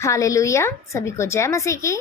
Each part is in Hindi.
हालेलुया। सभी को जय मसीह की।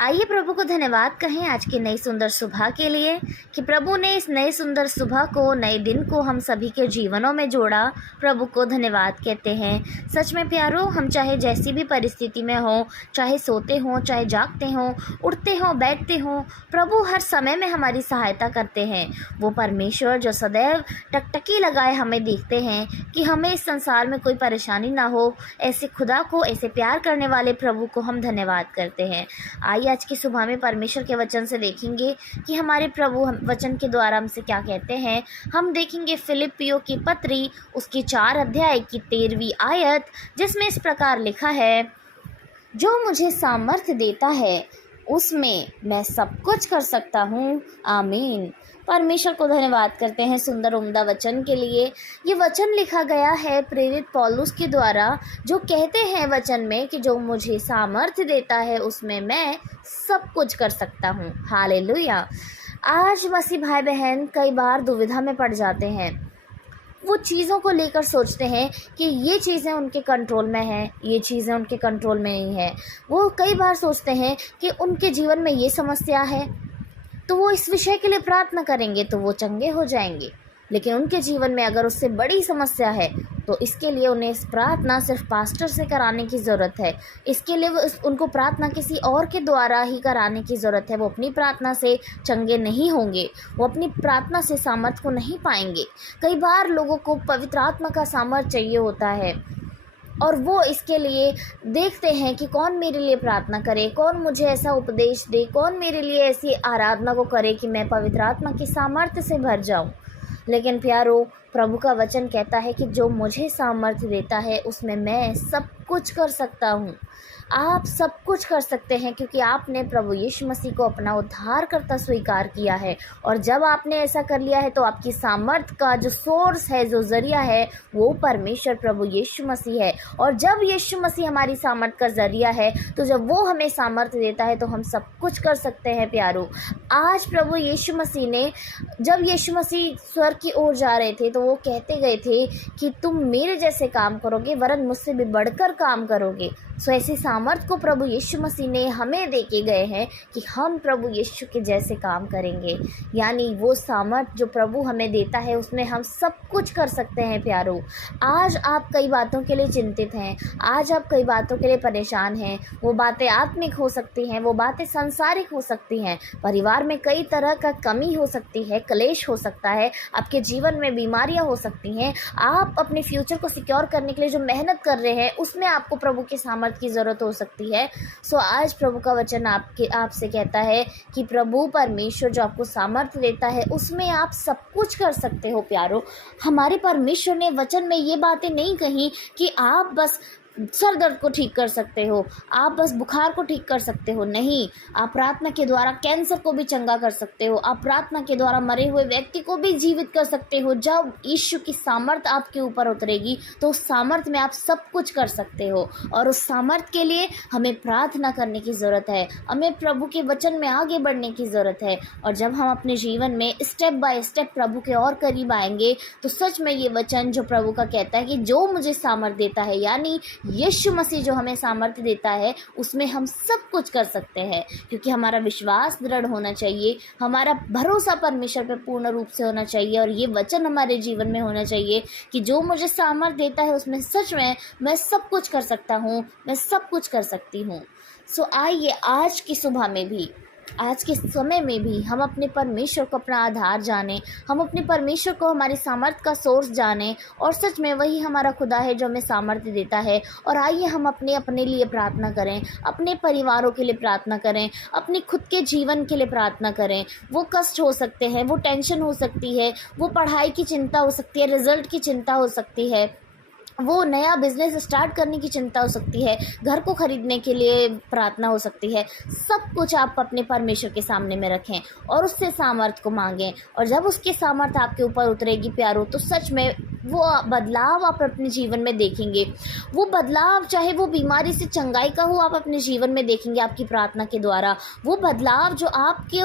आइए प्रभु को धन्यवाद कहें आज की नई सुंदर सुबह के लिए कि प्रभु ने इस नए सुंदर सुबह को, नए दिन को हम सभी के जीवनों में जोड़ा। प्रभु को धन्यवाद कहते हैं। सच में प्यारो, हम चाहे जैसी भी परिस्थिति में हो, चाहे सोते हों, चाहे जागते हों, उठते हों, बैठते हों, प्रभु हर समय में हमारी सहायता करते हैं। वो परमेश्वर जो सदैव टकटकी लगाए हमें देखते हैं कि हमें इस संसार में कोई परेशानी ना हो, ऐसे खुदा को, ऐसे प्यार करने वाले प्रभु को हम धन्यवाद करते हैं। आइए आज की सुबह में परमेश्वर के वचन से देखेंगे कि हमारे प्रभु वचन के द्वारा हमसे क्या कहते हैं। हम देखेंगे फिलिपियों की पत्री, उसकी 4 अध्याय की 13वीं आयत, जिसमें इस प्रकार लिखा है, जो मुझे सामर्थ्य देता है उसमें मैं सब कुछ कर सकता हूँ। आमीन। परमेश्वर को धन्यवाद करते हैं सुंदर उम्दा वचन के लिए। ये वचन लिखा गया है प्रेरित पौलुस के द्वारा, जो कहते हैं वचन में कि जो मुझे सामर्थ्य देता है उसमें मैं सब कुछ कर सकता हूँ। हालेलुया। आज मसीह भाई बहन कई बार दुविधा में पड़ जाते हैं। वो चीज़ों को लेकर सोचते हैं कि ये चीज़ें उनके कंट्रोल में हैं, ये चीज़ें उनके कंट्रोल में नहीं है। वो कई बार सोचते हैं कि उनके जीवन में ये समस्या है, तो वो इस विषय के लिए प्रार्थना करेंगे तो वो चंगे हो जाएंगे। लेकिन उनके जीवन में अगर उससे बड़ी समस्या है तो इसके लिए उन्हें इस प्रार्थना सिर्फ पास्टर से कराने की ज़रूरत है। इसके लिए उनको प्रार्थना किसी और के द्वारा ही कराने की ज़रूरत है। वो अपनी प्रार्थना से चंगे नहीं होंगे, वो अपनी प्रार्थना से सामर्थ्य को नहीं पाएंगे। कई बार लोगों को पवित्र आत्मा का सामर्थ्य चाहिए होता है और वो इसके लिए देखते हैं कि कौन मेरे लिए प्रार्थना करे, कौन मुझे ऐसा उपदेश दे, कौन मेरे लिए ऐसी आराधना को करे कि मैं पवित्र आत्मा की सामर्थ्य से भर जाऊं। लेकिन प्यारो, प्रभु का वचन कहता है कि जो मुझे सामर्थ्य देता है उसमें मैं सब कुछ कर सकता हूँ। आप सब कुछ कर सकते हैं क्योंकि आपने प्रभु यीशु मसीह को अपना उद्धारकर्ता स्वीकार किया है। और जब आपने ऐसा कर लिया है तो आपकी सामर्थ्य का जो सोर्स है, जो जरिया है, वो परमेश्वर प्रभु यीशु मसीह है। और जब यीशु मसीह हमारी सामर्थ्य का जरिया है, तो जब वो हमें सामर्थ्य देता है तो हम सब कुछ कर सकते हैं। प्यारो, आज प्रभु यीशु मसीह ने, जब यीशु मसीह स्वर्ग की ओर जा रहे थे तो वो कहते गए थे कि तुम मेरे जैसे काम करोगे, वरन मुझसे भी बढ़कर काम करोगे। सो ऐसी सामर्थ्य को प्रभु यीशु मसीह ने हमें दे के गए हैं कि हम प्रभु यीशु के जैसे काम करेंगे। यानी वो सामर्थ्य जो प्रभु हमें देता है उसमें हम सब कुछ कर सकते हैं। प्यारो, आज आप कई बातों के लिए चिंतित हैं, आज आप कई बातों के लिए परेशान हैं। वो बातें आत्मिक हो सकती हैं, वो बातें सांसारिक हो सकती हैं, परिवार में कई तरह का कमी हो सकती है, क्लेश हो सकता है, आपके जीवन में बीमारियां हो सकती हैं। आप अपने फ्यूचर को सिक्योर करने के लिए जो मेहनत कर रहे हैं उसमें आपको प्रभु के सामर्थ्य की ज़रूरत हो सकती है। सो आज प्रभु का वचन आपसे कहता है कि प्रभु परमेश्वर जो आपको सामर्थ्य देता है उसमें आप सब कुछ कर सकते हो। प्यारो, हमारे परमेश्वर ने वचन में ये बातें नहीं कही कि आप बस सर दर्द को ठीक कर सकते हो, आप बस बुखार को ठीक कर सकते हो। नहीं, आप प्रार्थना के द्वारा कैंसर को भी चंगा कर सकते हो, आप प्रार्थना के द्वारा मरे हुए व्यक्ति को भी जीवित कर सकते हो। जब यीशु की सामर्थ्य आपके ऊपर उतरेगी तो उस सामर्थ्य में आप सब कुछ कर सकते हो। और उस सामर्थ्य के लिए हमें प्रार्थना करने की ज़रूरत है, हमें प्रभु के वचन में आगे बढ़ने की ज़रूरत है। और जब हम अपने जीवन में स्टेप बाय स्टेप प्रभु के और करीब आएंगे तो सच में ये वचन जो प्रभु का कहता है कि जो मुझे सामर्थ्य देता है, यानी यीशु मसीह जो हमें सामर्थ्य देता है, उसमें हम सब कुछ कर सकते हैं। क्योंकि हमारा विश्वास दृढ़ होना चाहिए, हमारा भरोसा परमेश्वर पर पूर्ण रूप से होना चाहिए और ये वचन हमारे जीवन में होना चाहिए कि जो मुझे सामर्थ्य देता है उसमें सच में मैं सब कुछ कर सकता हूँ, मैं सब कुछ कर सकती हूँ। सो आइए आज की सुबह में भी, आज के समय में भी हम अपने परमेश्वर को अपना आधार जानें, हम अपने परमेश्वर को हमारी सामर्थ्य का सोर्स जानें और सच में वही हमारा खुदा है जो हमें सामर्थ्य देता है। और आइए हम अपने लिए प्रार्थना करें, अपने परिवारों के लिए प्रार्थना करें, अपने खुद के जीवन के लिए प्रार्थना करें। वो कष्ट हो सकते हैं, वो टेंशन हो सकती है, वो पढ़ाई की चिंता हो सकती है, रिजल्ट की चिंता हो सकती है, वो नया बिजनेस स्टार्ट करने की चिंता हो सकती है, घर को खरीदने के लिए प्रार्थना हो सकती है। सब कुछ आप अपने परमेश्वर के सामने में रखें और उससे सामर्थ्य को मांगें। और जब उसकी सामर्थ्य आपके ऊपर उतरेगी प्यारो, तो सच में वो बदलाव आप अपने जीवन में देखेंगे। वो बदलाव चाहे वो बीमारी से चंगाई का हो, आप अपने जीवन में देखेंगे आपकी प्रार्थना के द्वारा। वो बदलाव जो आपके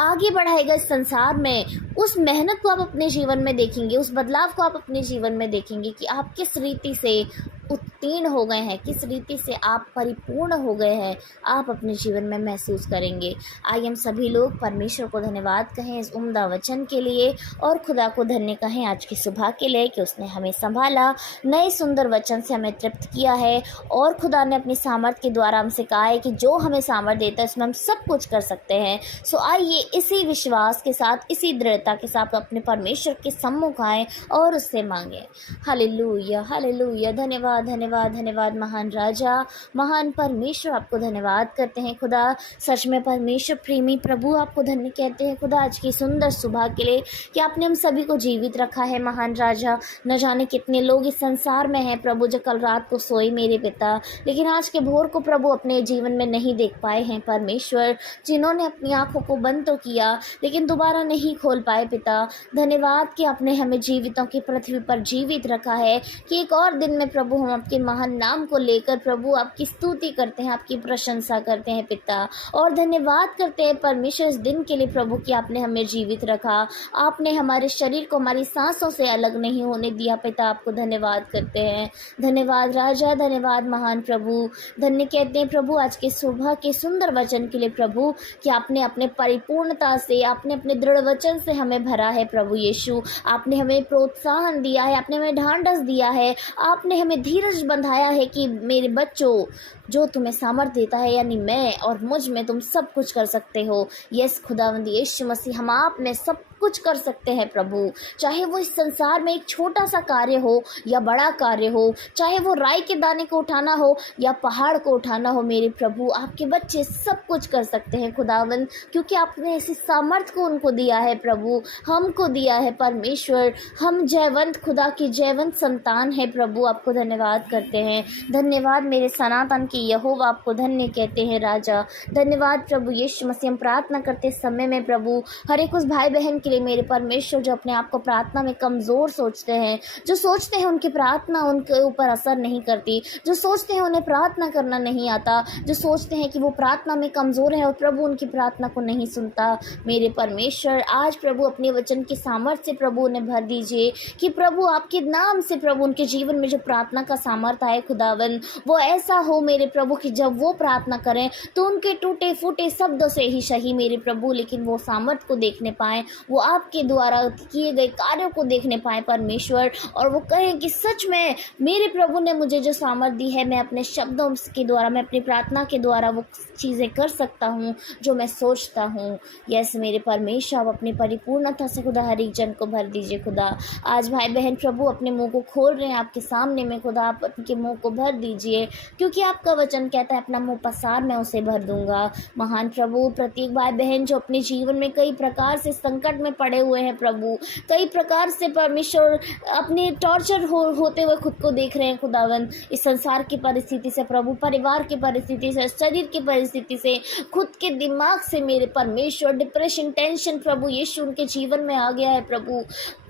आगे बढ़ाएगा इस संसार में, उस मेहनत को आप अपने जीवन में देखेंगे, उस बदलाव को आप अपने जीवन में देखेंगे कि आप किस रीति से उत्तीर्ण हो गए हैं, किस रीति से आप परिपूर्ण हो गए हैं, आप अपने जीवन में महसूस करेंगे। आइए हम सभी लोग परमेश्वर को धन्यवाद कहें इस उम्दा वचन के लिए, और खुदा को धन्य कहें आज की सुबह के लिए कि उसने हमें संभाला, नए सुंदर वचन से हमें तृप्त किया है, और खुदा ने अपनी सामर्थ के द्वारा हमसे कहा है कि जो हमें सामर्थ देता है उसमें हम सब कुछ कर सकते हैं। सो आइए इसी विश्वास के साथ, इसी दृढ़ता के साथ अपने परमेश्वर के सम्मुख आएँ और उससे मांगें। Hallelujah, hallelujah. धन्यवाद, धन्यवाद, धन्यवाद महान राजा, महान परमेश्वर, आपको धन्यवाद करते हैं खुदा। सच में परमेश्वर प्रेमी प्रभु, आपको धन्य कहते हैं खुदा आज की सुंदर सुबह के लिए कि आपने हम सभी को जीवित रखा है महान राजा। न जाने कितने लोग इस संसार में हैं प्रभु जो कल रात को सोए मेरे पिता, लेकिन आज के भोर को प्रभु अपने जीवन में नहीं देख पाए हैं परमेश्वर, जिन्होंने अपनी आंखों को बंद तो किया लेकिन दोबारा नहीं खोल पाए पिता। धन्यवाद कि आपने हमें जीवितों की पृथ्वी पर जीवित रखा है कि एक और दिन में प्रभु हम आपके महान नाम को लेकर प्रभु आपकी स्तुति करते हैं, आपकी प्रशंसा करते हैं पिता, और धन्यवाद करते हैं परमेश्वर इस दिन के लिए प्रभु कि आपने हमें जीवित रखा, आपने हमारे शरीर को हमारी सांसों से अलग नहीं होने दिया पिता। आपको धन्यवाद करते हैं, धन्यवाद राजा, धन्यवाद महान प्रभु। धन्य कहते हैं प्रभु आज के सुबह के सुंदर वचन के लिए प्रभु कि आपने अपने परिपूर्णता से, आपने अपने दृढ़ वचन से हमें भरा है प्रभु यीशु। आपने हमें प्रोत्साहन दिया है, आपने हमें ढांढस दिया है, आपने हमें धीरज बंधाया है कि मेरे बच्चों, जो तुम्हें सामर्थ देता है यानी मैं और मुझ में तुम सब कुछ कर सकते हो। यस खुदावंद यीशु मसीह, हम आप में सब कुछ कर सकते हैं प्रभु, चाहे वो इस संसार में एक छोटा सा कार्य हो या बड़ा कार्य हो, चाहे वो राई के दाने को उठाना हो या पहाड़ को उठाना हो, मेरे प्रभु आपके बच्चे सब कुछ कर सकते हैं खुदावंद, क्योंकि आपने ऐसी सामर्थ को उनको दिया है प्रभु, हमको दिया है परमेश्वर। हम जयवंत खुदा की जयवंत संतान है प्रभु, आपको धन्यवाद करते हैं। धन्यवाद मेरे सनातन की यहोवा, आपको धन्य कहते हैं राजा। धन्यवाद प्रभु यीशु मसीह। हम प्रार्थना करते समय में प्रभु हर एक उस भाई बहन के लिए मेरे परमेश्वर जो अपने आप को प्रार्थना में कमज़ोर सोचते हैं, जो सोचते हैं उनकी प्रार्थना उनके ऊपर असर नहीं करती, जो सोचते हैं उन्हें प्रार्थना करना नहीं आता, जो सोचते हैं कि वो प्रार्थना में कमज़ोर है और प्रभु उनकी प्रार्थना को नहीं सुनता, मेरे परमेश्वर आज प्रभु अपने वचन की सामर्थ्य से प्रभु उन्हें भर दीजिए कि प्रभु आपके नाम से प्रभु उनके जीवन में जो प्रार्थना का सामर्थ्य आए खुदावन, वो ऐसा हो मेरे प्रभु कि जब वो प्रार्थना करें तो उनके टूटे फूटे शब्दों से ही सही मेरे प्रभु, लेकिन वो सामर्थ्य को देखने पाएँ, वो आपके द्वारा किए गए कार्यों को देखने पाए परमेश्वर, और वो कहें कि सच में मेरे प्रभु ने मुझे जो सामर्थ्य दी है, मैं अपने शब्दों के द्वारा, मैं अपनी प्रार्थना के द्वारा वो चीज़ें कर सकता हूँ जो मैं सोचता हूँ। यस मेरे परमेश्वर, आप अपनी परिपूर्णता से खुदा हर एक जन को भर दीजिए खुदा। आज भाई बहन प्रभु अपने मुंह को खोल रहे हैं आपके सामने में खुदा, आप उनके मुंह को भर दीजिए, क्योंकि आपका वचन कहता है अपना मुंह पसार मैं उसे भर दूंगा। महान प्रभु प्रत्येक भाई बहन जो अपने जीवन में कई प्रकार से संकट में पड़े हुए हैं प्रभु, कई प्रकार से परमेश्वर अपने टॉर्चर होते हुए खुद को देख रहे हैं खुदावन, इस संसार की परिस्थिति से प्रभु, परिवार की परिस्थिति से, शरीर की परिस्थिति से, खुद के दिमाग से मेरे परमेश्वर, डिप्रेशन, टेंशन प्रभु यीशु उनके जीवन में आ गया है प्रभु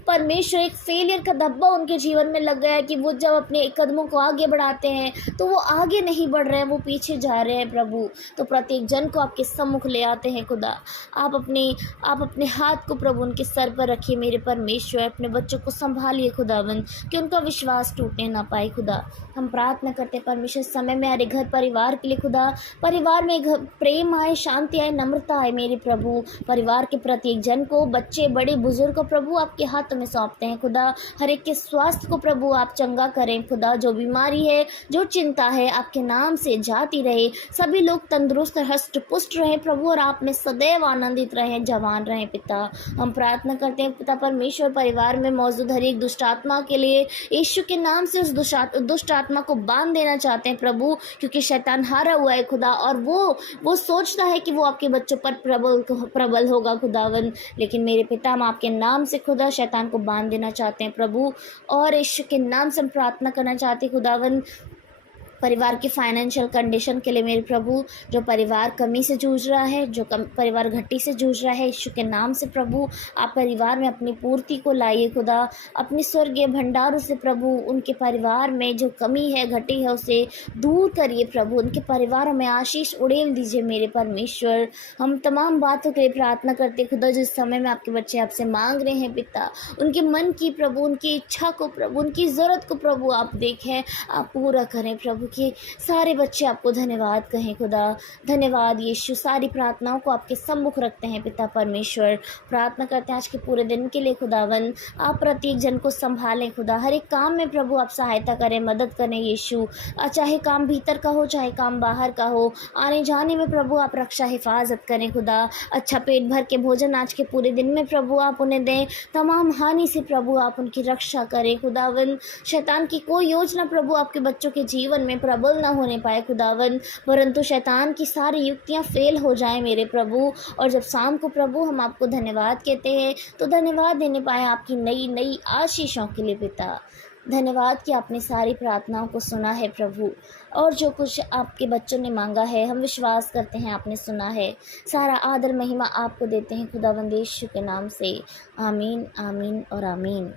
परमेश्वर, एक फेलियर का धब्बा उनके जीवन में लग गया है कि वो जब अपने कदमों को आगे बढ़ाते हैं तो वो आगे नहीं बढ़ रहे हैं, वो पीछे जा रहे हैं प्रभु। तो प्रत्येक जन को आपके सम्मुख ले आते हैं खुदा, आप अपने हाथ को प्रभु उनके सर पर रखिए मेरे परमेश्वर, अपने बच्चों को संभालिए खुदावन कि उनका विश्वास टूटने ना पाए खुदा। हम प्रार्थना करते हैं परमेश्वर समय में हर घर परिवार के लिए खुदा, परिवार में प्रेम आए, शांति आए, नम्रता आए मेरे प्रभु, परिवार के प्रत्येक जन को, बच्चे बड़े बुजुर्ग को प्रभु आपके हाथ में सौंपते हैं खुदा। हर एक के स्वास्थ्य को प्रभु आप चंगा करें खुदा, जो बीमारी है, जो चिंता है, आपके नाम से जाती रहे, सभी लोग तंदुरुस्त हष्ट पुष्ट रहे प्रभु, और आप में सदैव आनंदित रहें, जवान रहें पिता। हम प्रार्थना करते हैं पिता परमेश्वर परिवार में मौजूद हर एक दुष्ट आत्मा के लिए यीशु के नाम से उस दुष्ट आत्मा को बांध देना चाहते हैं प्रभु, क्योंकि शैतान हारा हुआ है खुदा, और वो सोचता है कि वो आपके बच्चों पर प्रबल होगा खुदावन, लेकिन मेरे पिता हम आपके नाम से खुदा शैतान को बांध देना चाहते हैं प्रभु, और यीशु के नाम से हम प्रार्थना करना चाहते हैं खुदावन परिवार की फाइनेंशियल कंडीशन के लिए मेरे प्रभु, जो परिवार कमी से जूझ रहा है, जो परिवार घटी से जूझ रहा है, यीशु के नाम से प्रभु आप परिवार में अपनी पूर्ति को लाइए खुदा। अपनी स्वर्गीय भंडारों से प्रभु उनके परिवार में जो कमी है, घटी है, उसे दूर करिए प्रभु। उनके परिवारों में आशीष उड़ेल दीजिए मेरे परमेश्वर। हम तमाम बातों के लिए प्रार्थना करते खुदा, जिस समय में आपके बच्चे आपसे मांग रहे हैं पिता, उनके मन की प्रभु, उनकी इच्छा को प्रभु, उनकी ज़रूरत को प्रभु आप देखें, आप पूरा करें प्रभु। कि सारे बच्चे आपको धन्यवाद कहें खुदा। धन्यवाद यीशु। सारी प्रार्थनाओं को आपके सम्मुख रखते हैं पिता परमेश्वर। प्रार्थना करते हैं आज के पूरे दिन के लिए खुदावन, आप प्रत्येक जन को संभालें खुदा। हर एक काम में प्रभु आप सहायता करें, मदद करें यीशु। चाहे काम भीतर का हो, चाहे काम बाहर का हो, आने जाने में प्रभु आप रक्षा हिफाजत करें खुदा। अच्छा पेट भर के भोजन आज के पूरे दिन में प्रभु आप उन्हें दें। तमाम हानि से प्रभु आप उनकी रक्षा करें खुदावन। शैतान की कोई योजना प्रभु आपके बच्चों के जीवन में प्रबल न होने पाए खुदावन, परंतु शैतान की सारी युक्तियां फेल हो जाएं मेरे प्रभु। और जब शाम को प्रभु हम आपको धन्यवाद कहते हैं तो धन्यवाद देने पाए आपकी नई नई आशीषों के लिए पिता। धन्यवाद कि आपने सारी प्रार्थनाओं को सुना है प्रभु, और जो कुछ आपके बच्चों ने मांगा है हम विश्वास करते हैं आपने सुना है। सारा आदर महिमा आपको देते हैं खुदावंद यीशु के नाम से। आमीन, आमीन और आमीन।